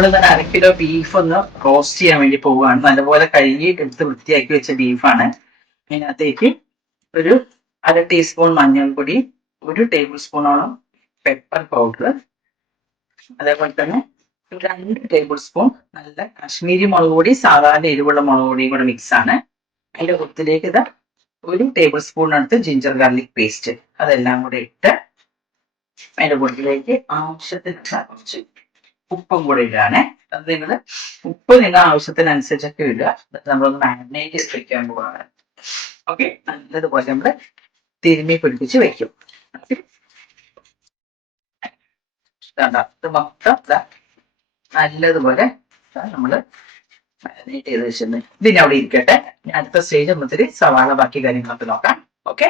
നമ്മൾ തന്നെ 1 kilo beef ഒന്ന് റോസ്റ്റ് ചെയ്യാൻ വേണ്ടി പോവുകയാണ്. നല്ലപോലെ കഴുകി എടുത്ത് വൃത്തിയാക്കി വെച്ച ബീഫാണ്. അതിനകത്തേക്ക് ഒരു 1/2 ടീസ്പൂൺ മഞ്ഞൾപ്പൊടി, 1 ടേബിൾ സ്പൂണോളം പെപ്പർ പൗഡർ, അതേപോലെ തന്നെ 2 ടേബിൾ സ്പൂൺ നല്ല കാശ്മീരി മുളക് പൊടി, സാധാരണ എരിവുള്ള മുളക് പൊടിയും കൂടെ മിക്സ് ആണ്. അതിന്റെ കൂട്ടത്തിലേക്ക് ഇത് 1 ടേബിൾ സ്പൂൺ അടുത്ത് ജിഞ്ചർ ഗാർലിക് പേസ്റ്റ്, അതെല്ലാം കൂടെ ഇട്ട് അതിന്റെ കൂട്ടത്തിലേക്ക് ആവശ്യത്തിനുള്ള കുറച്ച് ഉപ്പും കൂടെ ഇടുകയാണേ. അത് നിങ്ങൾ ഉപ്പ് നിങ്ങൾ ആവശ്യത്തിനനുസരിച്ചൊക്കെ ഇടുക. എന്നിട്ട് നമ്മളൊന്ന് മാരിനേറ്റ് ചെയ്ത് വെക്കാൻ പോവാണ്. ഓക്കെ, നല്ലതുപോലെ നമ്മൾ തിരുമ്മി പിടിപ്പിച്ച് വെക്കും. ഇത് മൊത്തം നല്ലതുപോലെ നമ്മൾ മാരിനേറ്റ് ചെയ്ത് വെച്ചിട്ടുണ്ട്. ഇതിന് അവിടെ ഇരിക്കട്ടെ. അടുത്ത സ്റ്റേജ് ഒന്നിത്തിരി സവാള ബാക്കി കാര്യങ്ങളൊക്കെ നോക്കാം. ഓക്കെ,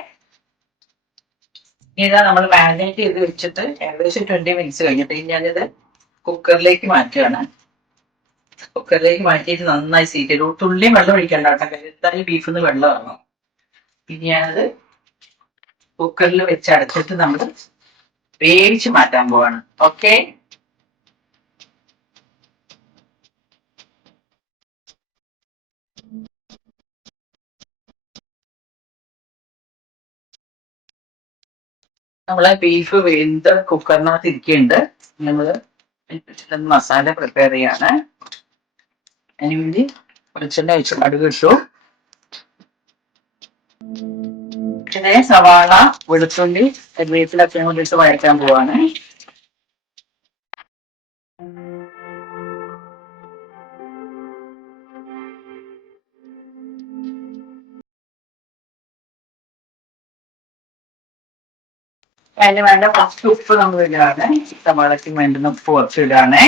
ഇതാ നമ്മൾ മാരിനേറ്റ് ചെയ്ത് വെച്ചിട്ട് ഏകദേശം 20 മിനിറ്റ്സ് കഴിഞ്ഞിട്ട് ഞാനിത് കുക്കറിലേക്ക് മാറ്റുകയാണ്. കുക്കറിലേക്ക് മാറ്റിയിട്ട് നന്നായി സീറ്റ് ചെയ്തു. തുള്ളിയും വെള്ളം ഒഴിക്കണ്ട കേട്ടോ, എന്തായാലും ബീഫിൽ നിന്ന് വെള്ളം ഇറങ്ങും. പിന്നെ ഞാനത് കുക്കറിൽ വെച്ച് അടച്ചിട്ട് നമ്മൾ വേവിച്ച് മാറ്റാൻ പോവാണ്. ഓക്കെ, നമ്മളെ ബീഫ് വെന്ത കുക്കറിനകത്ത് ഇരിക്കുന്നുണ്ട്. നമ്മള് മസാല പ്രിപ്പയർ ചെയ്യാണ്. അതിന് വേണ്ടി വെളിച്ചെണ്ണ ഒഴിച്ച് കടുക് ഇട്ടു. പിന്നെ സവാള, വെളുത്തുള്ളി, കരിവേപ്പിലൊക്കെ കൂടി ഇട്ട് വഴറ്റാൻ പോവാണ്. അതിന് വേണ്ട കുറച്ച് ഉപ്പ് നമ്മൾ ഇടാണ്. സവാളയ്ക്ക് വേണ്ടുന്ന ഉപ്പ് കുറച്ച് ഇടാണ്.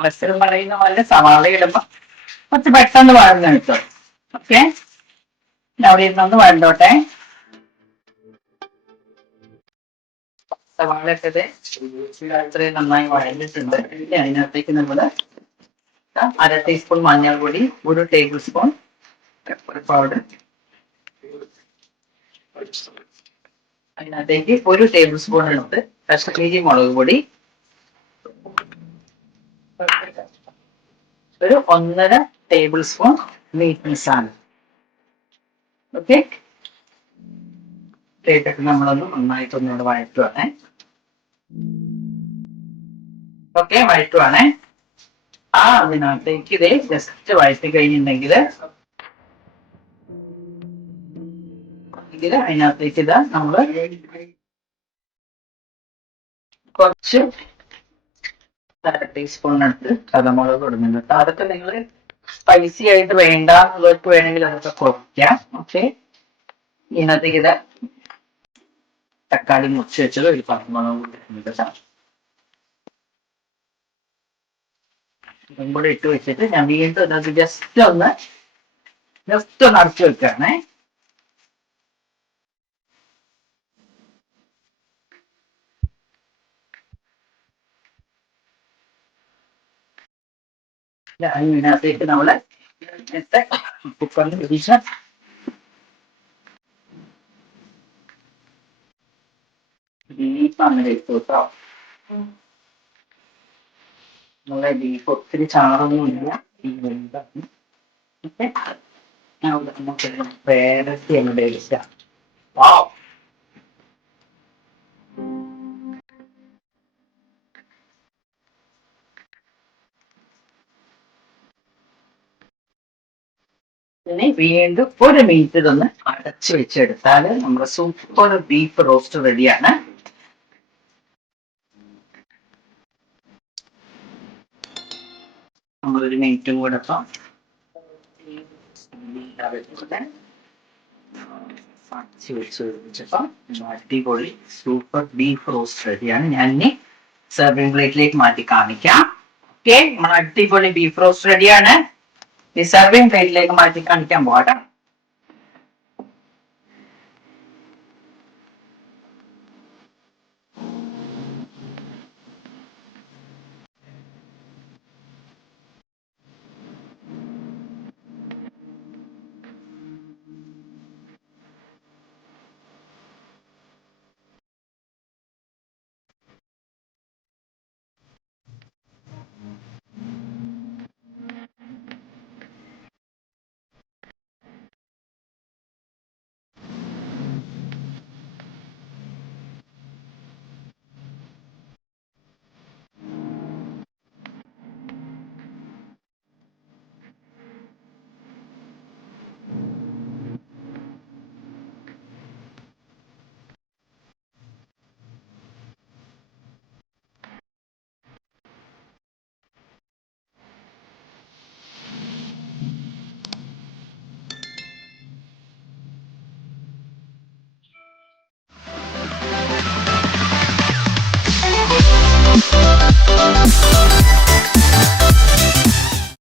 മത്സരം പറയുന്ന പോലെ സവാള ഇടുമ്പോ കുറച്ച് പെട്ടെന്ന് വഴന്ന് കിട്ടും. ഓക്കെ, അവിടെ ഇരുന്നൊന്ന് വഴണ്ടോട്ടെ. സവാള ഇട്ടത് ഇത്രയും നന്നായി വഴണ്ടിട്ടുണ്ട്. ഇനി അതിനകത്തേക്ക് നമ്മൾ 1/2 ടീസ്പൂൺ മഞ്ഞൾപ്പൊടി, 1 ടേബിൾ സ്പൂൺ പെപ്പർ പൗഡർ, അതിനകത്തേക്ക് 1 ടേബിൾ സ്പൂൺ എടുത്ത് കാശ്മീരി മുളക് പൊടി, ഒരു 1.5 tablespoon meat masala. Okay, ഇട്ടിട്ട് നമ്മളൊന്ന് നന്നായിട്ടൊന്നുകൂടെ വഴറ്റുവാണേ. ഓക്കെ, വഴറ്റുവാണേ. അതിനകത്തേക്ക് ഇതേ ജസ്റ്റ് വഴറ്റി കഴിഞ്ഞിട്ടുണ്ടെങ്കിൽ അതിനകത്തേക്ക് ഇതാ നമ്മള് കുറച്ച് 1/2 ടീസ്പൂൺ എടുത്ത് കടമുളക് ഇടുന്നുണ്ട് കേട്ടോ. അതൊക്കെ നിങ്ങൾ സ്പൈസി ആയിട്ട് വേണ്ട എന്നുള്ളവർക്ക് വേണമെങ്കിൽ അതൊക്കെ കുറയ്ക്കാം. ഓക്കെ, ഇതിനകത്തേക്ക് ഇത് തക്കാളി മുറിച്ച് വെച്ചത് ഒരു 10 മുളക് ഇടുന്നുണ്ട് കേട്ടോ. ഇതും കൂടെ ഇട്ട് വെച്ചിട്ട് ഞാൻ വീണ്ടും അത് ജസ്റ്റ് ഒന്ന് അടച്ചു വെക്കുകയാണേ. അതിനകത്തേക്ക് നമ്മള് കുക്കറിൽ പിടിച്ച ബീഫാണ് എടുത്തു കേട്ടോ. നമ്മളെ ബീഫ് ഒത്തിരി ചാറൊന്നുമില്ല. പേരത്തി അങ്ങോട്ട് എടുക്കാം. പിന്നെ വീണ്ടും 1 മിനിറ്റ് ഇതൊന്ന് അടച്ചു വെച്ചെടുത്താൽ നമ്മുടെ സൂപ്പർ ബീഫ് റോസ്റ്റ് റെഡിയാണ്. നമ്മളൊരു മിനിറ്റും കൂടെ ഇപ്പം അടിപൊളി സൂപ്പർ ബീഫ് റോസ്റ്റ് റെഡിയാണ്. ഞാൻ ഇനി സെർവിംഗ് പ്ലേറ്റിലേക്ക് മാറ്റി കാണിക്കാം. ഓക്കെ, നമ്മുടെ അടിപൊളി ബീഫ് റോസ്റ്റ് റെഡിയാണ്. ഈ സെർവിംഗ് പ്ലേറ്റിലേക്ക് മാറ്റി കാണിക്കാൻ പോകാം.